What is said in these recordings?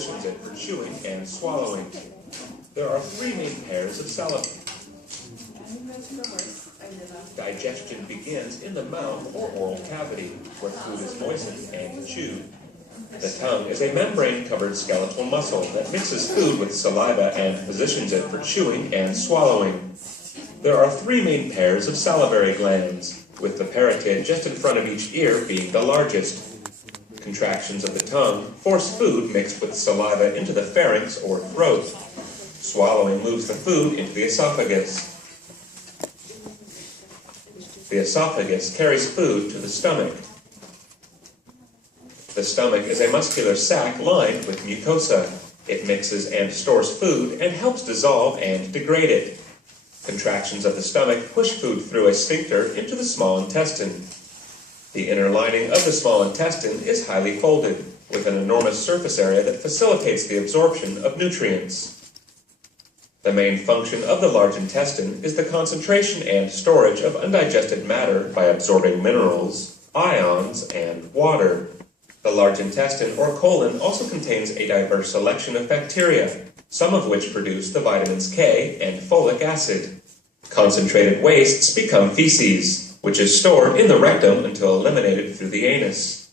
positions it for chewing and swallowing. There are three main pairs of saliva. Digestion begins in the mouth or oral cavity, where food is moistened and chewed. The tongue is a membrane-covered skeletal muscle that mixes food with saliva and positions it for chewing and swallowing. There are three main pairs of salivary glands, with the parotid just in front of each ear being the largest. Contractions of the tongue force food mixed with saliva into the pharynx or throat. Swallowing moves the food into the esophagus. The esophagus carries food to the stomach. The stomach is a muscular sac lined with mucosa. It mixes and stores food and helps dissolve and degrade it. Contractions of the stomach push food through a sphincter into the small intestine. The inner lining of the small intestine is highly folded, with an enormous surface area that facilitates the absorption of nutrients. The main function of the large intestine is the concentration and storage of undigested matter by absorbing minerals, ions, and water. The large intestine, or colon, also contains a diverse selection of bacteria, some of which produce the vitamins K and folic acid. Concentrated wastes become feces, which is stored in the rectum until eliminated through the anus.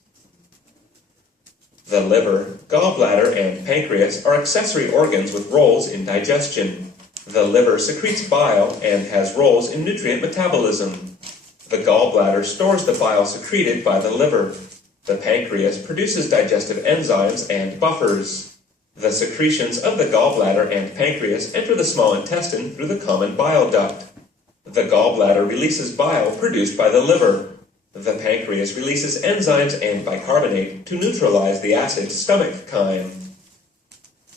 The liver, gallbladder, and pancreas are accessory organs with roles in digestion. The liver secretes bile and has roles in nutrient metabolism. The gallbladder stores the bile secreted by the liver. The pancreas produces digestive enzymes and buffers. The secretions of the gallbladder and pancreas enter the small intestine through the common bile duct. The gallbladder releases bile produced by the liver. The pancreas releases enzymes and bicarbonate to neutralize the acid stomach chyme.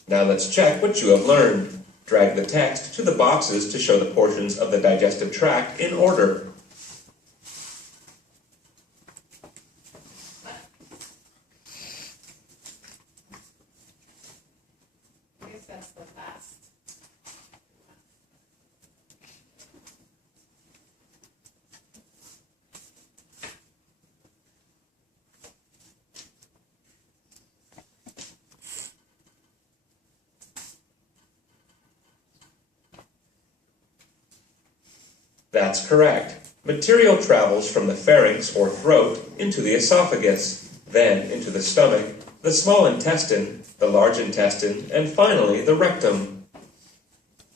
Now let's check what you have learned. Drag the text to the boxes to show the portions of the digestive tract in order. That's correct. Material travels from the pharynx or throat into the esophagus, then into the stomach, the small intestine, the large intestine, and finally the rectum.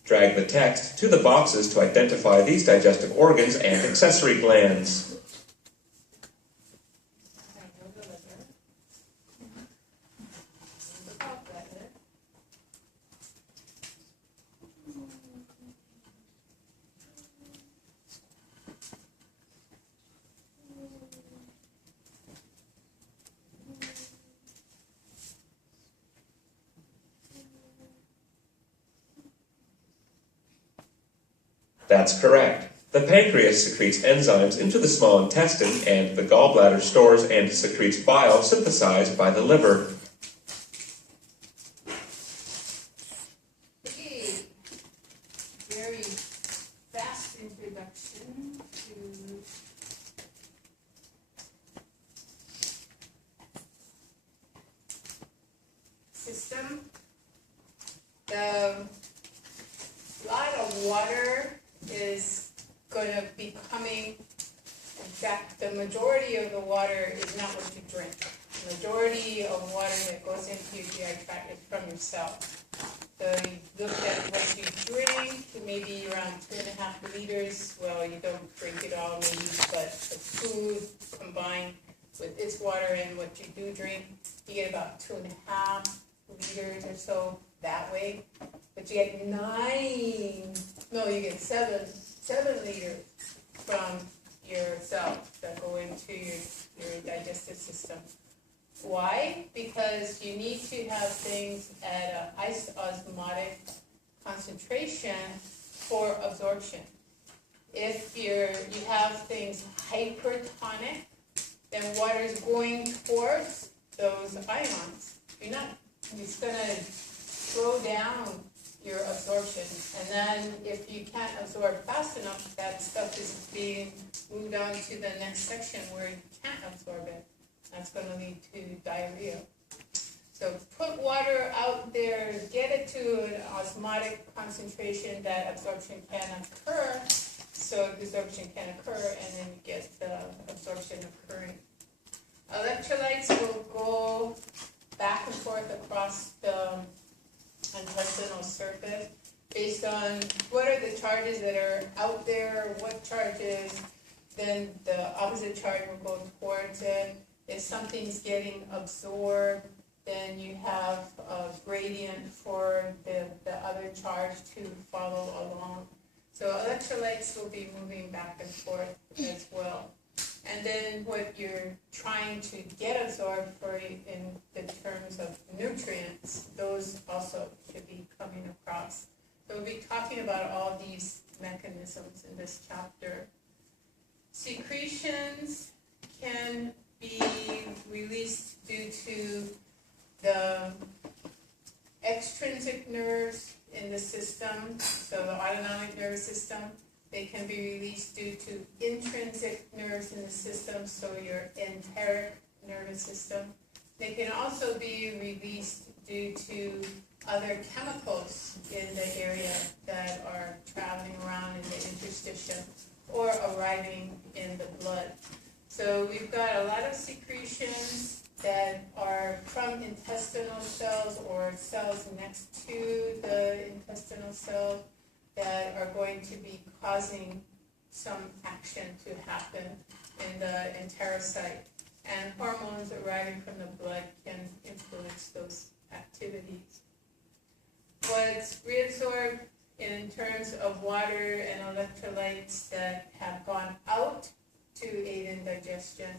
Drag the text to the boxes to identify these digestive organs and accessory glands. That's correct. The pancreas secretes enzymes into the small intestine, and the gallbladder stores and secretes bile synthesized by the liver. Okay, very fast introduction to system. The lot of water is going to be coming. In fact, the majority of the water is not what you drink. The majority of water that goes into your GI tract is from yourself. So you look at what you drink, maybe around 2.5 liters. Well, you don't drink it all, maybe, but the food combined with its water and what you do drink, you get about 2.5 liters or so that way. But you get you get 7 liters from yourself that go into your digestive system. Why? Because you need to have things at an isosmotic concentration for absorption. If you have things hypertonic, then water is going towards those ions. It's going to slow down your absorption. And then if you can't absorb fast enough, that stuff is being moved on to the next section where you can't absorb it. That's going to lead to diarrhea. So put water out there, get it to an osmotic concentration that absorption can occur, so absorption can occur, and then you get the absorption occurring. Electrolytes will go back and forth across the intestinal surface based on what are the charges that are out there, what charges, then the opposite charge will go towards it. If something's getting absorbed, then you have a gradient for the other charge to follow along. So electrolytes will be moving back and forth as well. And then what you're trying to get absorbed for in the terms of nutrients, those also should be coming across. So we'll be talking about all these mechanisms in this chapter. Secretions can be released due to the extrinsic nerves in the system, so the autonomic nervous system. They can be released due to intrinsic nerves in the system, so your enteric nervous system. They can also be released due to other chemicals in the area that are traveling around in the interstitium or arriving in the blood. So we've got a lot of secretions that are from intestinal cells or cells next to the intestinal cells that are going to be causing some action to happen in the enterocyte. And hormones arriving from the blood can influence those activities. What's reabsorbed in terms of water and electrolytes that have gone out to aid in digestion,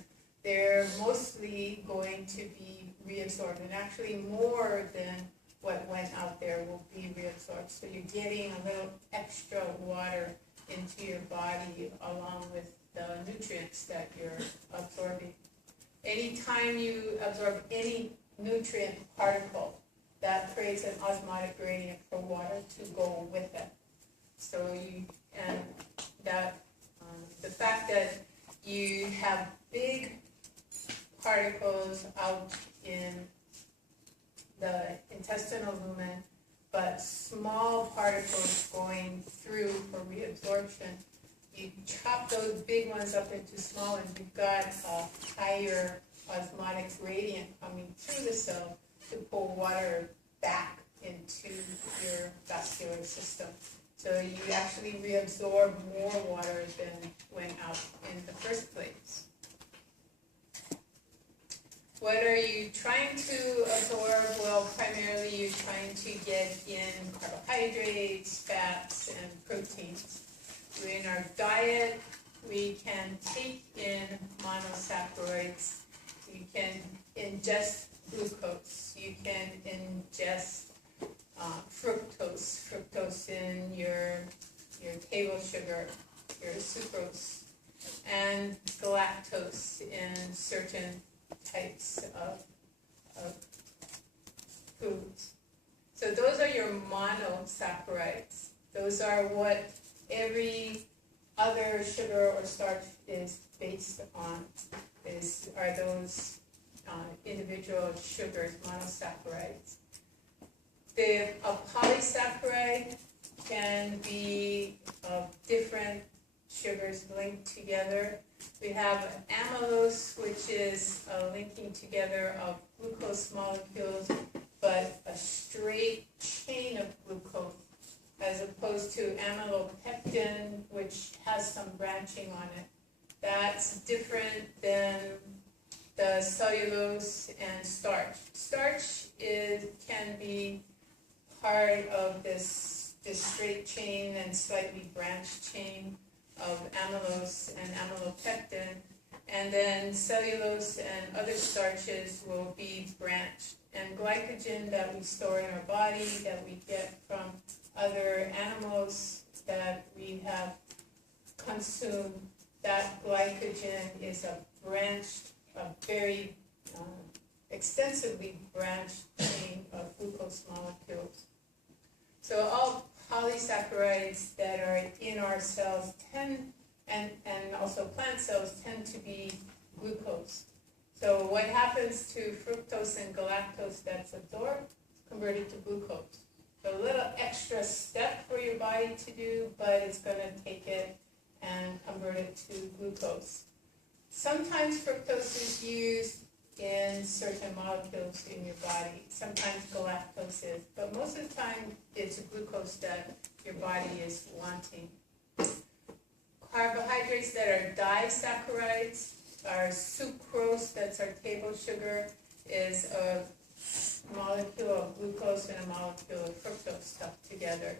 they're mostly going to be reabsorbed, and actually more than what went out there will be reabsorbed. So you're getting a little extra water into your body along with the nutrients that you're absorbing. Anytime you absorb any nutrient particle, that creates an osmotic gradient for water to go with it. So the fact that you have big particles out in the intestinal lumen, but small particles going through for reabsorption, you chop those big ones up into small, and you've got a higher osmotic gradient coming through the cell to pull water back into your vascular system. So you actually reabsorb more water than went out in the first place. What are you trying to absorb? Well, primarily you're trying to get in carbohydrates, fats, and proteins. In our diet, we can take in monosaccharides. You can ingest glucose. You can ingest fructose in your table sugar, your sucrose, and galactose in certain types of foods. So those are your monosaccharides. Those are what every other sugar or starch is based on, are those individual sugars, monosaccharides. A polysaccharide can be of different sugars linked together. We have amylose, which is a linking together of glucose molecules, but a straight chain of glucose, as opposed to amylopectin, which has some branching on it. That's different than the cellulose and starch. Starch can be part of this straight chain and slightly branched chain of amylose and amylopectin, and then cellulose and other starches will be branched. And glycogen that we store in our body, that we get from other animals that we have consumed, that glycogen is a very extensively branched chain of glucose molecules. So all polysaccharides that are in our cells and also plant cells tend to be glucose. So what happens to fructose and galactose that's absorbed? Converted to glucose. So a little extra step for your body to do, but it's going to take it and convert it to glucose. Sometimes fructose is used in certain molecules in your body. Sometimes galactose is, but most of the time it's glucose that your body is wanting. Carbohydrates that are disaccharides are sucrose, that's our table sugar, is a molecule of glucose and a molecule of fructose stuck together.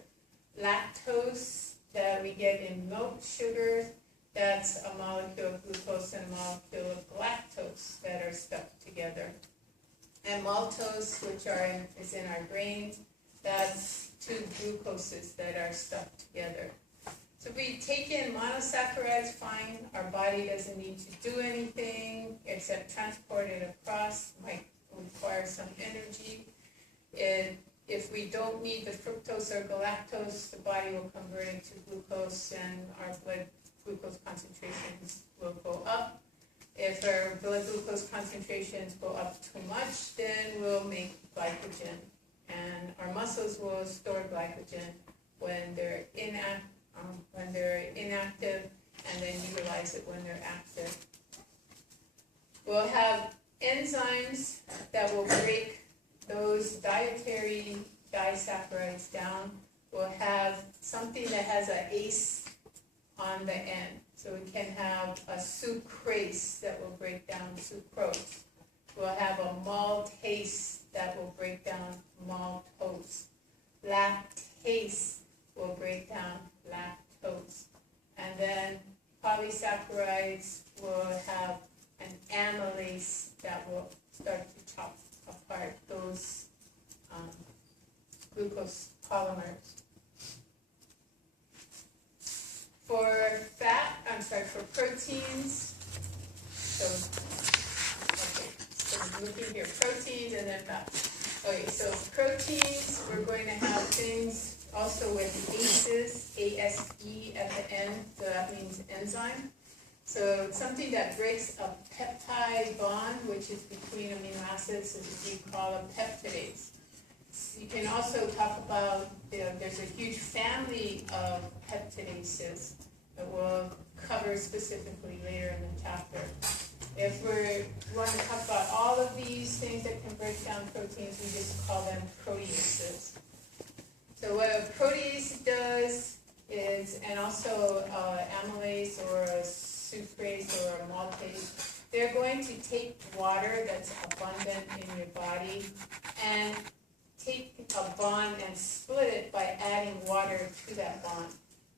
Lactose that we get in milk sugar, that's a molecule of glucose and a molecule of galactose that are stuck together. And maltose, which is in our grains, that's two glucoses that are stuck together. So if we take in monosaccharides, fine, our body doesn't need to do anything except transport it across, might require some energy. If we don't need the fructose or galactose, the body will convert it to glucose and our blood glucose concentrations will go up. If our blood glucose concentrations go up too much, then we'll make glycogen. And our muscles will store glycogen when they're inactive, and then utilize it when they're active. We'll have enzymes that will break those dietary disaccharides down. We'll have something that has an ACE on the end. So we can have a sucrase that will break down sucrose. We'll have a maltase that will break down maltose. Lactase will break down lactose. And then polysaccharides will have an amylase that will start to chop apart those glucose polymers. For proteins, so I'm looking here, proteins and then fat. Okay, so proteins, we're going to have things also with ACEs, ASE at the end, so that means enzyme. So something that breaks a peptide bond, which is between amino acids, is we call a peptidase. You can also talk about, there's a huge family of peptidases that we'll cover specifically later in the chapter. If we want to talk about all of these things that can break down proteins, we just call them proteases. So what a protease does is, and also amylase or a sucrase or a maltase, they're going to take water that's abundant in your body and take a bond and split it by adding water to that bond.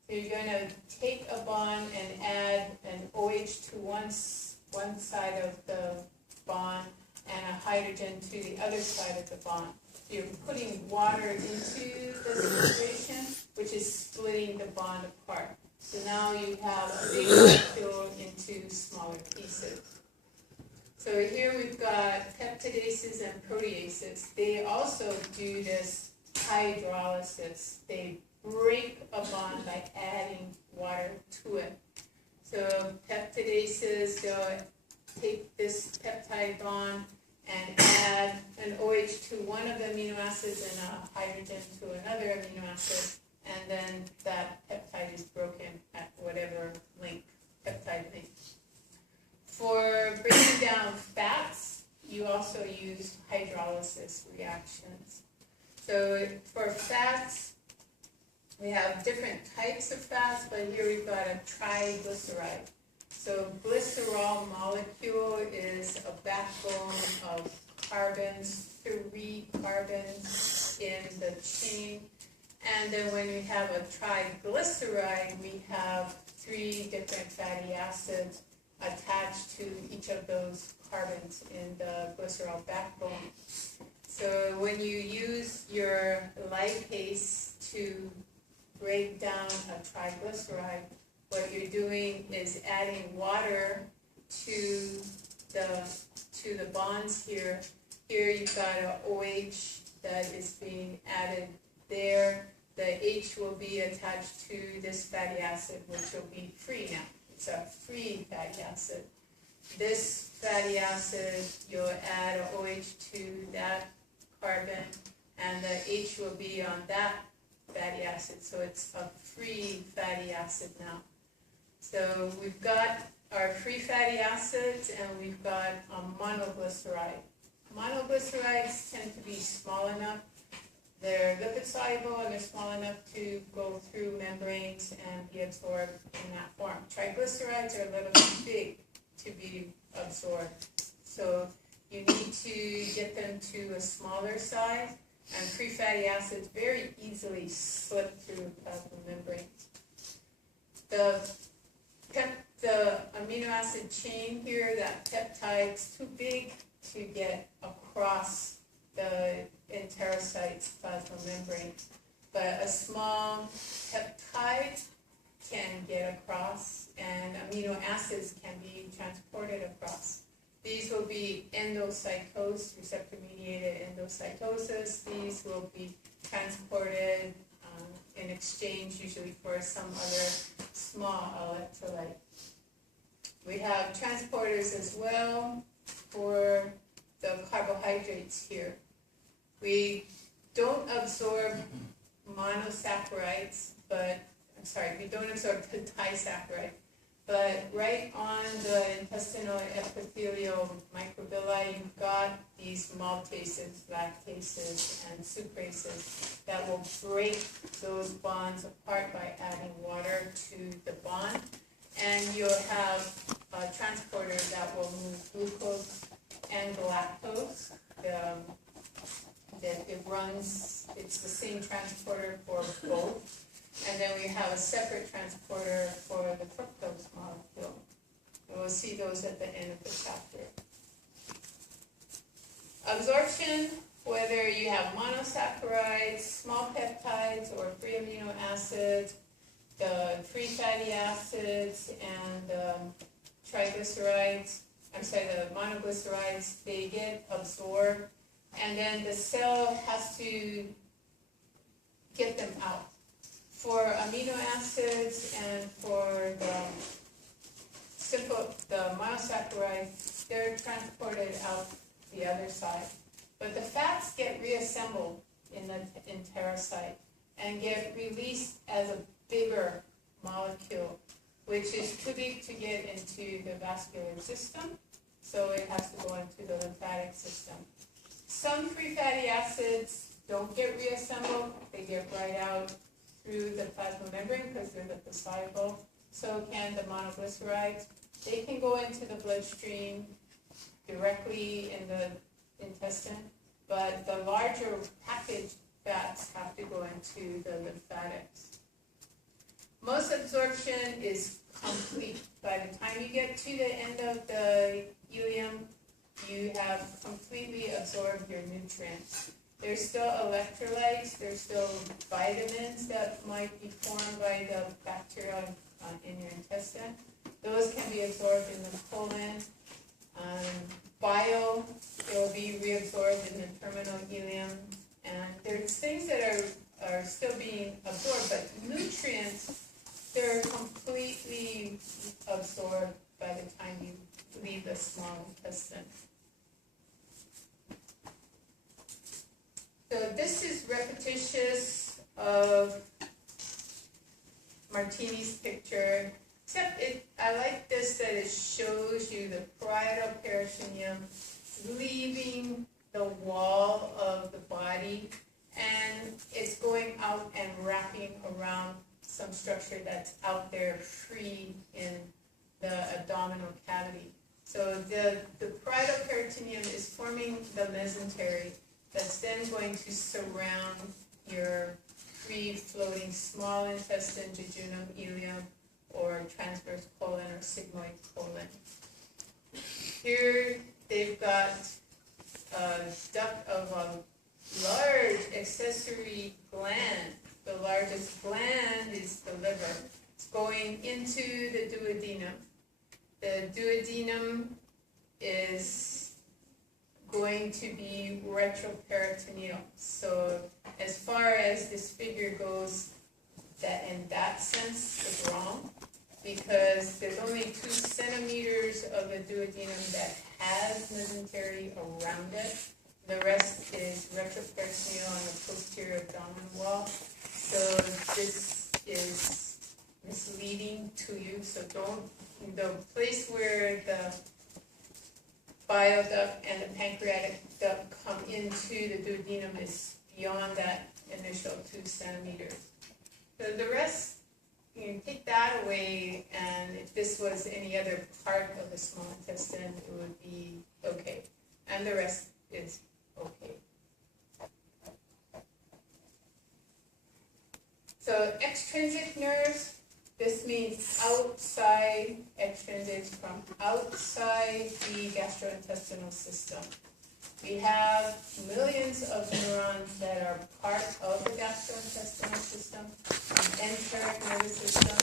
So you're going to take a bond and add an OH to one side of the bond and a hydrogen to the other side of the bond. So you're putting water into the situation, which is splitting the bond apart. So now you have a big molecule into smaller pieces. So here we've got peptidases and proteases. They also do this hydrolysis. They break a bond by adding water to it. So peptidases, they'll take this peptide bond and add an OH to one of the amino acids and a hydrogen to another amino acid, and then that peptide is broken at whatever link, peptide link. For breaking down fats, you also use hydrolysis reactions. So for fats, we have different types of fats, but here we've got a triglyceride. So glycerol molecule is a backbone of carbons, 3 carbons in the chain. And then when we have a triglyceride, we have 3 different fatty acids attached to each of those carbons in the glycerol backbone. So when you use your lipase to break down a triglyceride, what you're doing is adding water to the bonds here. Here you've got an OH that is being added there. The H will be attached to this fatty acid, which will be free now. It's a free fatty acid. this fatty acid, you'll add a OH to that carbon, and the H will be on that fatty acid, so it's a free fatty acid now. So we've got our free fatty acids, and we've got a monoglyceride. Monoglycerides tend to be small enough, they're lipid soluble, and they're small enough to go through membranes and be absorbed in that form. Triglycerides are a little too big to be absorbed, so you need to get them to a smaller size, and free fatty acids very easily slip through plasma membranes. The amino acid chain here, that peptide's too big to get across the enterocyte's plasma membrane, but a small peptide can get across, and amino acids can be transported across. These will be endocytosed, receptor-mediated endocytosis. These will be transported in exchange usually for some other small electrolyte. We have transporters as well for the carbohydrates here. We don't absorb monosaccharides, we don't absorb disaccharides, but right on the intestinal epithelial microvilli, you've got these maltases, lactases, and sucrases that will break those bonds apart by adding water to the bond. And you'll have transporters that will move glucose and galactose. It's the same transporter for both. And then we have a separate transporter for the fructose molecule. And we'll see those at the end of the chapter. Absorption, whether you have monosaccharides, small peptides, or free amino acids, the free fatty acids and the monoglycerides, they get absorbed, and then the cell has to get them out. For amino acids and for the monosaccharides, they're transported out the other side. But the fats get reassembled in the enterocyte and get released as a bigger molecule, which is too big to get into the vascular system, so it has to go into the lymphatic system. Some free fatty acids don't get reassembled, they get right out through the plasma membrane because they're lipid soluble. So can the monoglycerides. They can go into the bloodstream directly in the intestine, but the larger packaged fats have to go into the lymphatics. Most absorption is complete. By the time you get to the end of the ileum, you have completely absorbed your nutrients. There's still electrolytes, there's still vitamins that might be formed by the bacteria in your intestine. Those can be absorbed in the colon. Bile, it will be reabsorbed in the terminal ileum. And there's things that are still being absorbed, but nutrients, they're completely absorbed by the time you leave the small intestine. So this is repetitious of Martini's picture, except I like this that it shows you the parietal peritoneum leaving the wall of the body, and it's going out and wrapping around some structure that's out there free in the abdominal cavity. So the parietal peritoneum is forming the mesentery that's then going to surround your free-floating small intestine, jejunum, ileum, or transverse colon or sigmoid colon. Here they've got a duct of a large accessory gland. The largest gland is the liver. It's going into the duodenum. The duodenum is going to be retroperitoneal. So as far as this figure goes, that in that sense is wrong, because because there's only 2 centimeters of the duodenum that has mesentery around it. The rest is retroperitoneal on the posterior abdominal wall. So this is misleading to you. So the place where the bile duct and the pancreatic duct come into the duodenum is beyond that initial 2 centimeters. So the rest, you can take that away, and if this was any other part of the small intestine, it would be okay. And the rest is okay. So extrinsic nerves, this means outside, extrinsic from outside the gastrointestinal system. We have millions of neurons that are part of the gastrointestinal system, the enteric nervous system.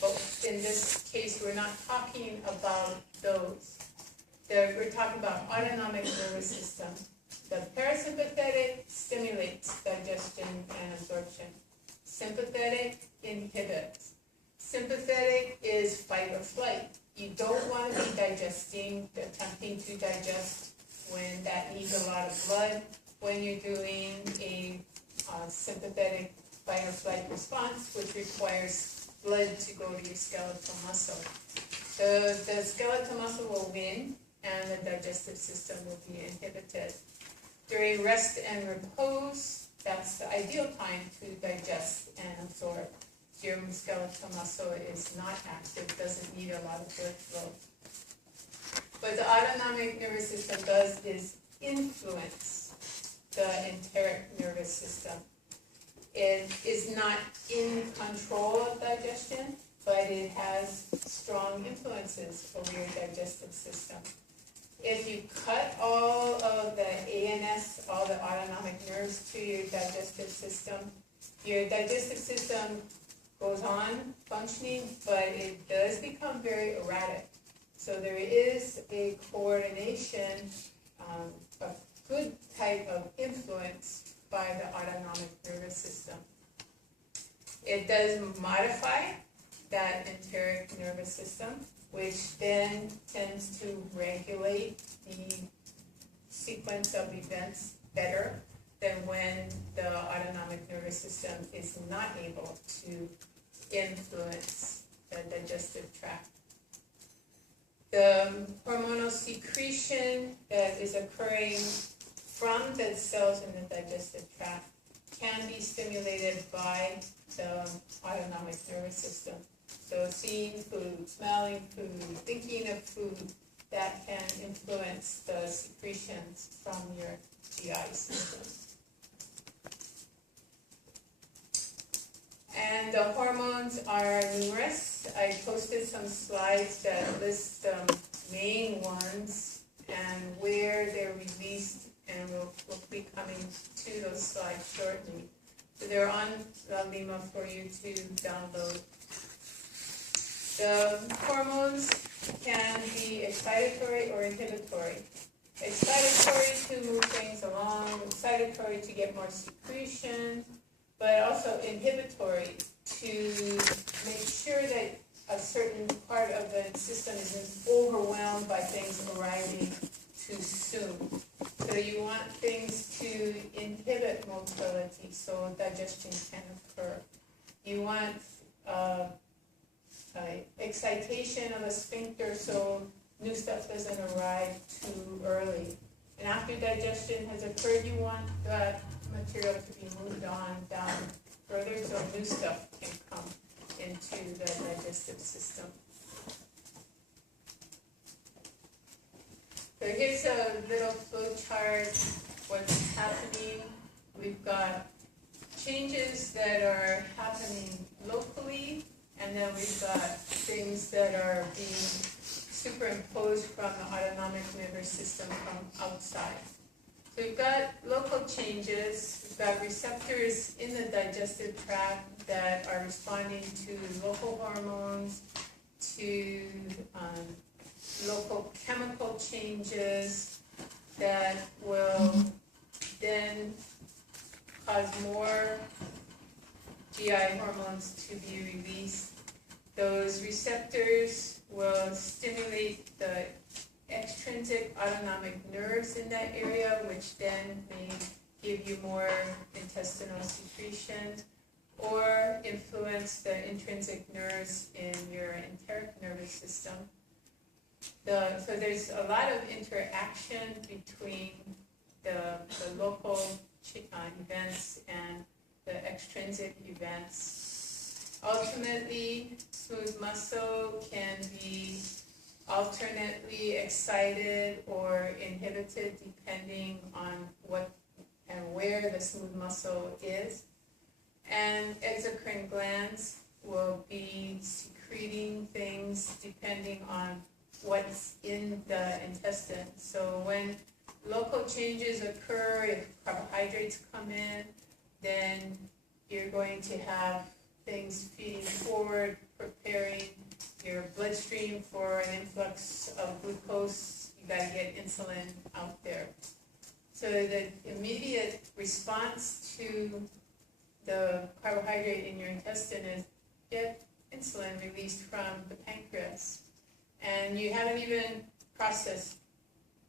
But in this case, we're not talking about those. We're talking about autonomic nervous system. The parasympathetic stimulates digestion and absorption. Sympathetic inhibits. Sympathetic is fight or flight. You don't want to be attempting to digest when that needs a lot of blood, when you're doing a sympathetic fight or flight response, which requires blood to go to your skeletal muscle. So the skeletal muscle will win, and the digestive system will be inhibited. During rest and repose, that's the ideal time to digest and absorb. Your skeletal muscle is not active, doesn't need a lot of blood flow. What the autonomic nervous system does is influence the enteric nervous system. It is not in control of digestion, but it has strong influences over your digestive system. If you cut all of the ANS, all the autonomic nerves to your digestive system goes on functioning, but it does become very erratic. So there is a coordination, a good type of influence by the autonomic nervous system. It does modify that enteric nervous system, which then tends to regulate the sequence of events better than when the autonomic nervous system is not able to influence the digestive tract. The hormonal secretion that is occurring from the cells in the digestive tract can be stimulated by the autonomic nervous system. So seeing food, smelling food, thinking of food, that can influence the secretions from your GI system. And the hormones are numerous. I posted some slides that list the main ones and where they're released, and we'll be coming to those slides shortly. So they're on Lima for you to download. The hormones can be excitatory or inhibitory. Excitatory to move things along, excitatory to get more secretion, but also inhibitory to make sure that a certain part of the system isn't overwhelmed by things arriving too soon. So you want things to inhibit motility so digestion can occur. You want excitation of the sphincter so new stuff doesn't arrive too early. And after digestion has occurred, you want that material to be moved on down further so new stuff can come into the digestive system. So here's a little flow chart, what's happening. We've got changes that are happening locally, and then we've got things that are being superimposed from the autonomic nervous system from outside. So we've got local changes, we've got receptors in the digestive tract that are responding to local hormones, to local chemical changes that will then cause more GI hormones to be released. Those receptors will stimulate the extrinsic autonomic nerves in that area, which then may give you more intestinal secretions or influence the intrinsic nerves in your enteric nervous system. So there's a lot of interaction between the local events and the extrinsic events. Ultimately, smooth muscle can be alternately excited or inhibited depending on what and where the smooth muscle is. And exocrine glands will be secreting things depending on what's in the intestine. So when local changes occur, if carbohydrates come in, then you're going to have things feeding forward, preparing your bloodstream for an influx of glucose. You got to get insulin out there. So the immediate response to the carbohydrate in your intestine is get insulin released from the pancreas. And you haven't even processed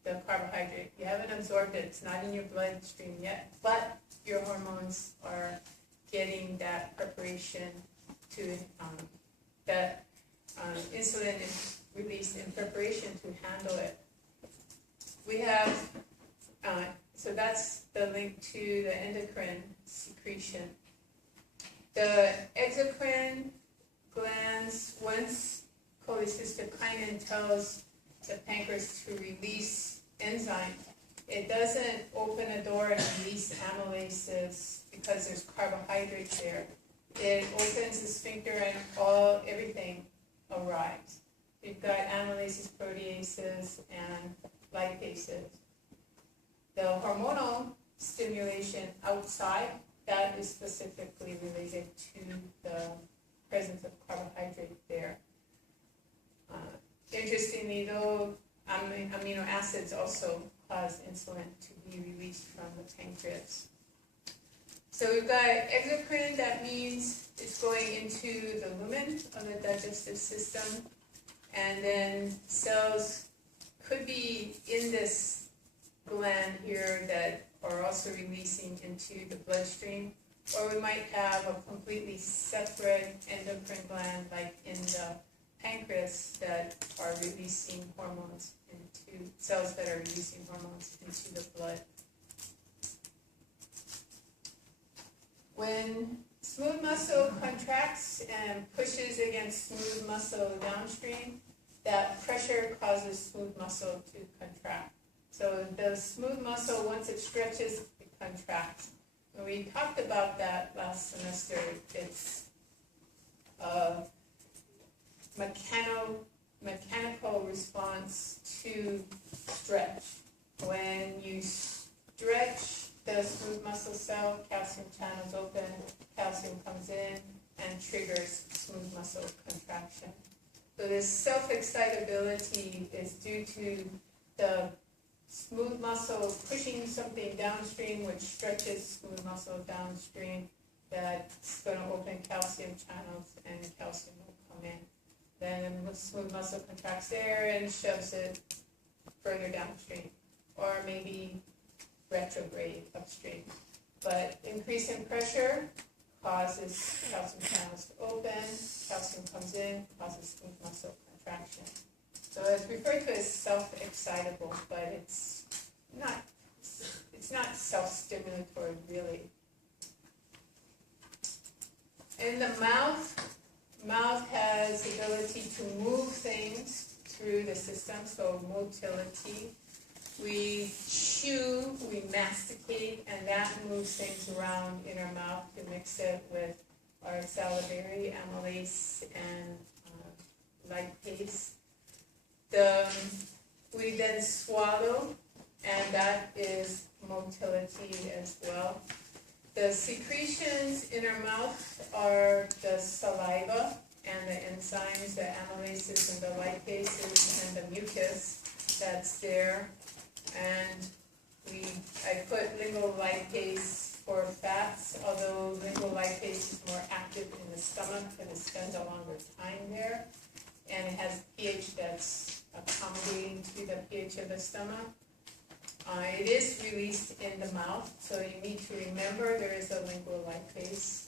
the carbohydrate. You haven't absorbed it. It's not in your bloodstream yet. But your hormones are getting that preparation to, that insulin is released in preparation to handle it. We have, so that's the link to the endocrine secretion. The exocrine glands, once cholecystokinin tells the pancreas to release enzyme, it doesn't open a door and release amylases because there's carbohydrate there. It opens the sphincter and everything arrives. You've got amylases, proteases, and lipases. The hormonal stimulation outside, that is specifically related to the presence of carbohydrate there. Interestingly though, amino acids also cause insulin to be released from the pancreas. So we've got exocrine, that means it's going into the lumen of the digestive system, and then cells could be in this gland here that are also releasing into the bloodstream, or we might have a completely separate endocrine gland like in the pancreas that are releasing hormones into cells that are releasing hormones into the blood. When smooth muscle contracts and pushes against smooth muscle downstream, that pressure causes smooth muscle to contract. So the smooth muscle, once it stretches, it contracts. And we talked about that last semester. It's mechanical response to stretch. When you stretch the smooth muscle cell, calcium channels open, calcium comes in and triggers smooth muscle contraction. So this self-excitability is due to the smooth muscle pushing something downstream, which stretches smooth muscle downstream. That's going to open calcium channels and calcium will come in. Then the smooth muscle contracts there and shoves it further downstream, or maybe retrograde upstream. But increase in pressure causes calcium channels to open, calcium comes in, causes smooth muscle contraction. So it's referred to as self-excitable, but it's not self-stimulatory really. In the mouth has the ability to move things through the system, so motility. We chew, we masticate, and that moves things around in our mouth to mix it with our salivary amylase and lipase. We then swallow, and that is motility as well. The secretions in our mouth are the saliva and the enzymes, the amylases and the lipases and the mucus that's there. And I put lingual lipase for fats, although lingual lipase is more active in the stomach because it spends a longer time there. into the stomach. It is released in the mouth, so you need to remember there is a lingual lipase.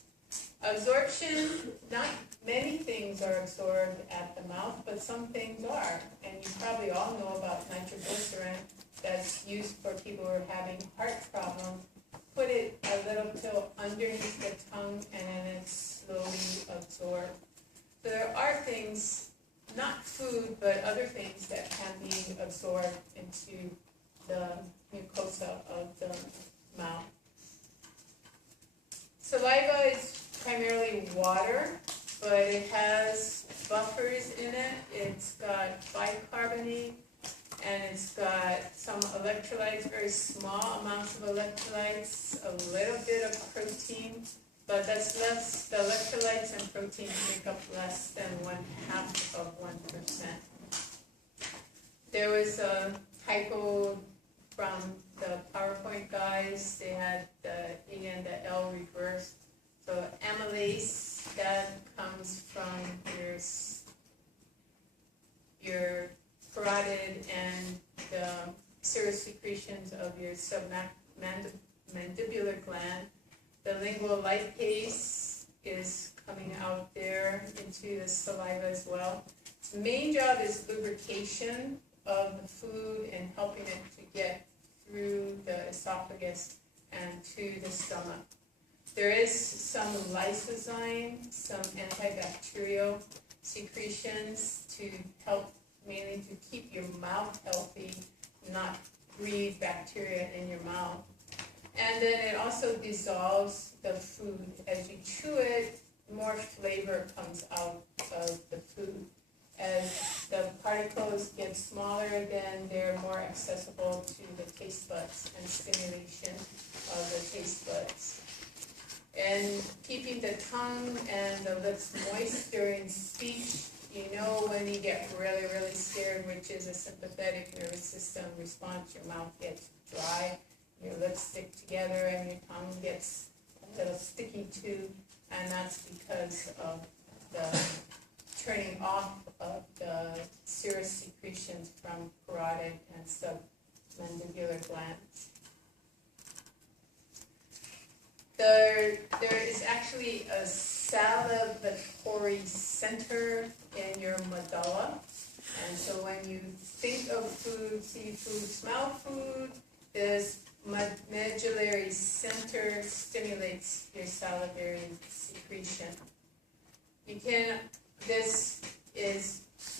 Absorption, not many things are absorbed at the mouth, but some things are. And you probably all know about nitroglycerin that's used for people who are having heart problems. Put it a little till underneath the tongue, and then it's slowly absorbed. So there are things, not food, but other things that can be absorbed into the mucosa of the mouth. Saliva is primarily water, but it has buffers in it. It's got bicarbonate, and it's got some electrolytes, very small amounts of electrolytes, a little bit of protein, but that's less. The electrolytes and protein make up less than 1/2 of 1%. There was a typo from the PowerPoint guys. They had the E and the L reversed. So amylase, that comes from your carotid and the serous secretions of your submandibular gland. The lingual lipase is coming out there into the saliva as well. Its main job is lubrication of the food and helping it to get through the esophagus and to the stomach. There is some lysozyme, some antibacterial secretions to help mainly to keep your mouth healthy, not breed bacteria in your mouth. And then it also dissolves the food. As you chew it, more flavor comes out of the food. As the particles get smaller, then they're more accessible to the taste buds and stimulation of the taste buds. And keeping the tongue and the lips moist during speech, you know when you get really, really scared, which is a sympathetic nervous system response, your mouth gets dry, your lips stick together, and your tongue gets a little sticky too, and that's because of the turning off of the serous secretions from carotid and submandibular glands. There is actually a salivatory center in your medulla, and so when you think of food, see food, smell food, this medullary center stimulates your salivary secretion.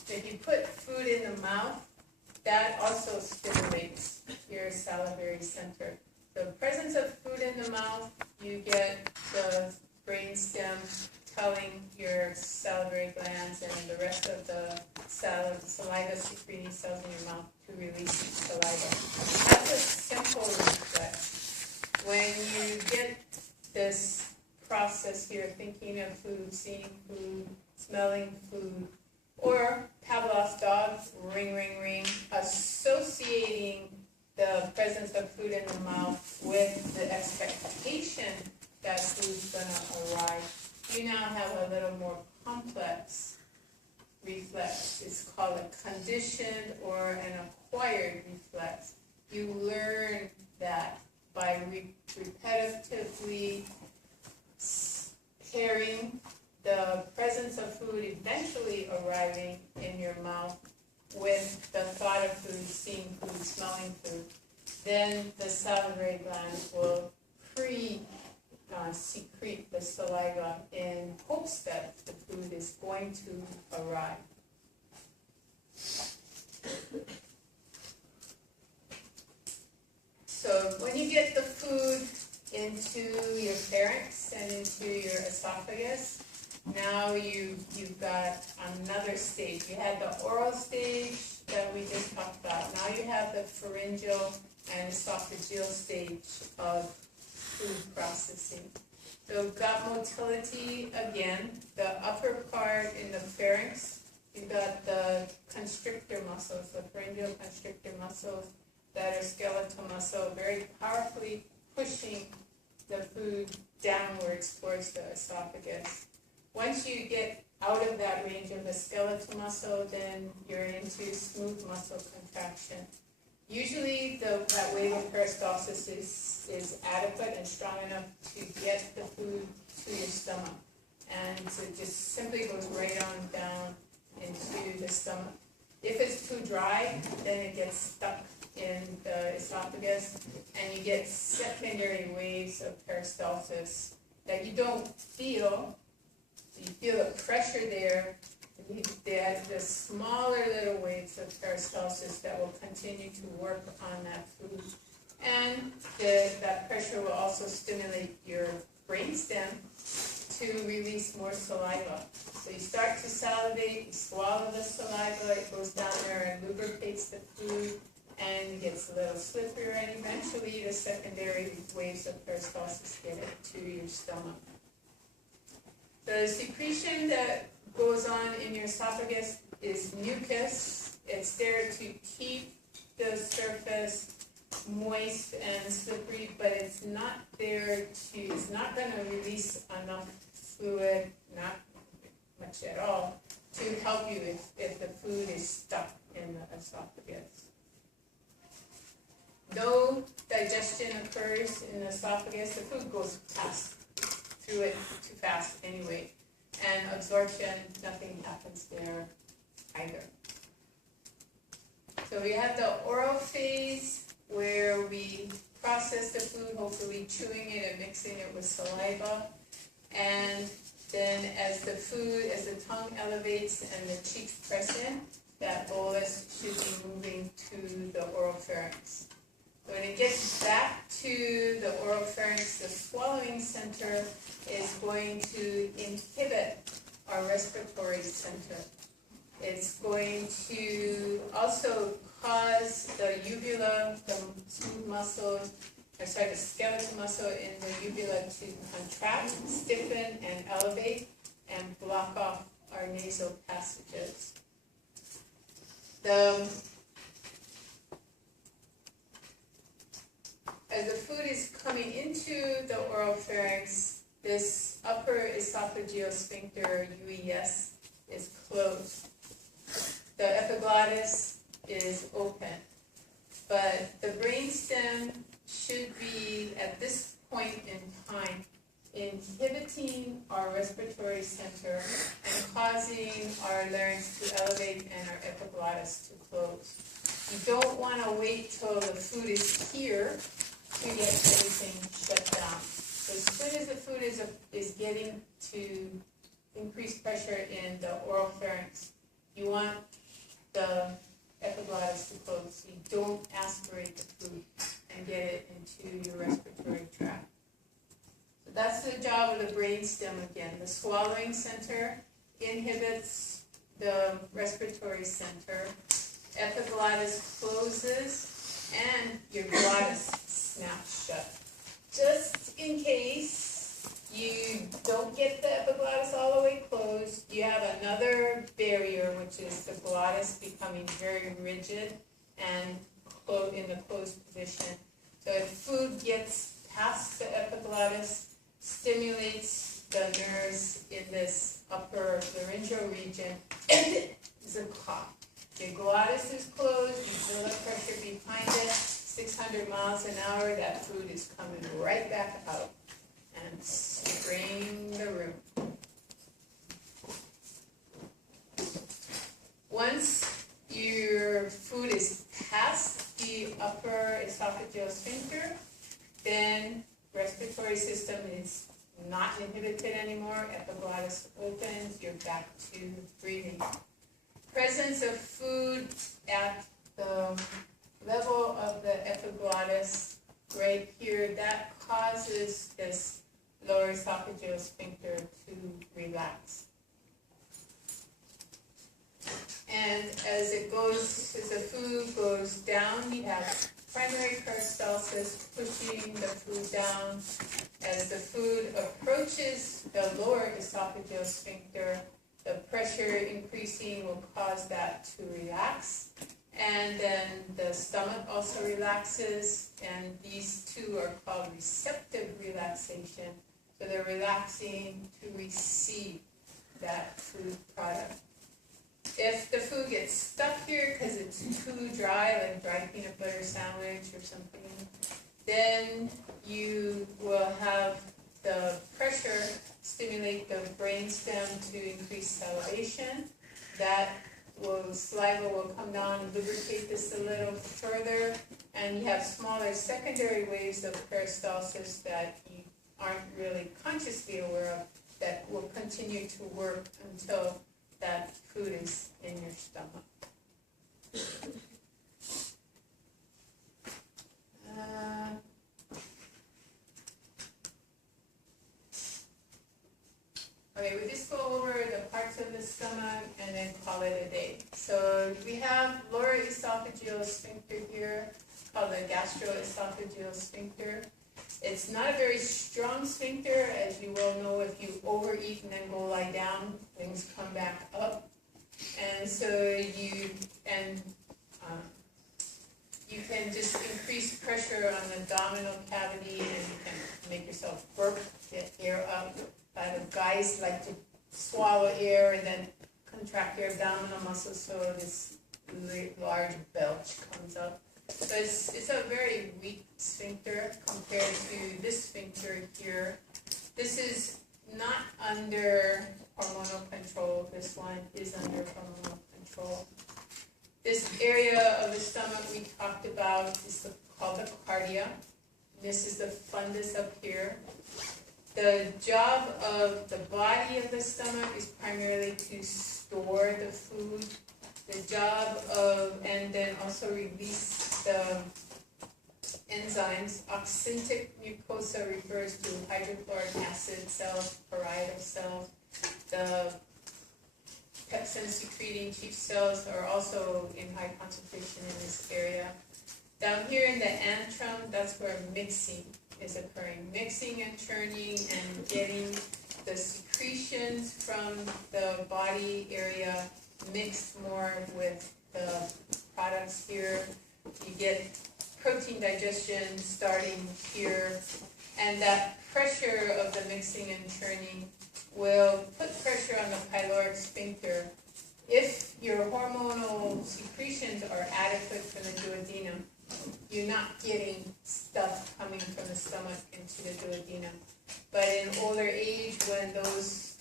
If you put food in the mouth, that also stimulates your salivary center. The presence of food in the mouth, you get the brainstem telling your salivary glands and the rest of the saliva secreting cells in your mouth to release saliva. That's a simple reflex. When you get this process here, thinking of food, seeing food, smelling food, or Pavlov's dog, ring, ring, ring, associating the presence of food in the mouth with the expectation that food's going to arrive, you now have a little more complex reflex. It's called a conditioned or an acquired reflex. You learn that by repetitively pairing the presence of food eventually arriving in your mouth with the thought of food, seeing food, smelling food, then the salivary glands will secrete the saliva in hopes that the food is going to arrive. So when you get the food into your pharynx and into your esophagus, now you've got another stage. You had the oral stage that we just talked about. Now you have the pharyngeal and esophageal stage of food processing. So gut motility again. The upper part in the pharynx, you've got the constrictor muscles, the pharyngeal constrictor muscles that are skeletal muscle, very powerfully pushing the food downwards towards the esophagus. Once you get out of that range of the skeletal muscle, then you're into smooth muscle contraction. Usually that wave of peristalsis is adequate and strong enough to get the food to your stomach. And so it just simply goes right on down into the stomach. If it's too dry, then it gets stuck in the esophagus, and you get secondary waves of peristalsis that you don't feel. You feel the pressure there. The smaller little waves of peristalsis that will continue to work on that food. And that pressure will also stimulate your brainstem to release more saliva. So you start to salivate, you swallow the saliva, it goes down there and lubricates the food, and it gets a little slipperier, and eventually the secondary waves of peristalsis get it to your stomach. The secretion that goes on in your esophagus is mucus. It's there to keep the surface moist and slippery, but it's not going to release enough fluid, not much at all, to help you if the food is stuck in the esophagus. No digestion occurs in the esophagus. The food goes through it too fast anyway. And absorption, nothing happens there either. So we have the oral phase where we process the food, hopefully chewing it and mixing it with saliva. And then as the tongue elevates and the cheeks press in, that bolus should be moving to the oral pharynx. When it gets back to the oral pharynx, the swallowing center is going to inhibit our respiratory center. It's going to also cause the uvula, the smooth muscle, the skeletal muscle in the uvula to contract, stiffen, and elevate, and block off our nasal passages. As the food is coming into the oral pharynx, this upper esophageal sphincter, UES, is closed. The epiglottis is open. But the brainstem should be, at this point in time, inhibiting our respiratory center and causing our larynx to elevate and our epiglottis to close. You don't want to wait till the food is here to get everything shut down. So as soon as the food is getting to increased pressure in the oral pharynx, you want the epiglottis to close. So you don't aspirate the food and get it into your respiratory tract. So that's the job of the brainstem again. The swallowing center inhibits the respiratory center. Epiglottis closes, and your glottis snaps shut. Just in case you don't get the epiglottis all the way closed, you have another barrier, which is the glottis becoming very rigid and in the closed position. So if food gets past the epiglottis, stimulates the nerves in this upper laryngeal region, is a cough. Your glottis is closed, you feel the pressure behind it, 600 miles an hour, that food is coming right back out and spraying the room. Once your food is past the upper esophageal sphincter, then respiratory system is not inhibited anymore, epiglottis opens, you're back to breathing. Presence of food at the level of the epiglottis right here, that causes this lower esophageal sphincter to relax. And as the food goes down, you have primary peristalsis pushing the food down. As the food approaches the lower esophageal sphincter, the pressure increasing will cause that to relax. And then the stomach also relaxes, and these two are called receptive relaxation. So they're relaxing to receive that food product. If the food gets stuck here because it's too dry, like dry peanut butter sandwich or something, then you will have the pressure stimulate the brainstem to increase salivation. That saliva will come down and lubricate this a little further, and you have smaller secondary waves of peristalsis that you aren't really consciously aware of that will continue to work until that food is in your stomach. Okay, we just go over the parts of the stomach and then call it a day. So we have lower esophageal sphincter here, called the gastroesophageal sphincter. It's not a very strong sphincter, as you well know. If you overeat and then go lie down, things come back up. And so you can just increase pressure on the abdominal cavity, and you can make yourself burp, get air up. A lot of guys like to swallow air and then contract your abdominal muscles, so this large belch comes up. So it's a very weak sphincter compared to this sphincter here. This is not under hormonal control. This one is under hormonal control. This area of the stomach we talked about is called the cardia. This is the fundus up here. The job of the body of the stomach is primarily to store the food. The job of, and then also release the enzymes. Oxyntic mucosa refers to hydrochloric acid cells, parietal cells. The pepsin secreting chief cells are also in high concentration in this area. Down here in the antrum, that's where mixing is occurring. Mixing and churning and getting the secretions from the body area mixed more with the products here. You get protein digestion starting here, and that pressure of the mixing and churning will put pressure on the pyloric sphincter. If your hormonal secretions are adequate for the duodenum, you're not getting stuff coming from the stomach into the duodenum. But in older age, when those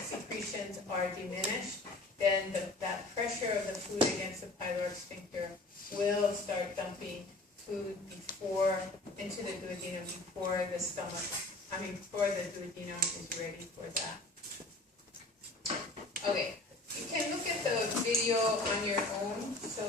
secretions are diminished, then that pressure of the food against the pyloric sphincter will start dumping food into the duodenum before the duodenum is ready for that. Okay, you can look at the video on your own. So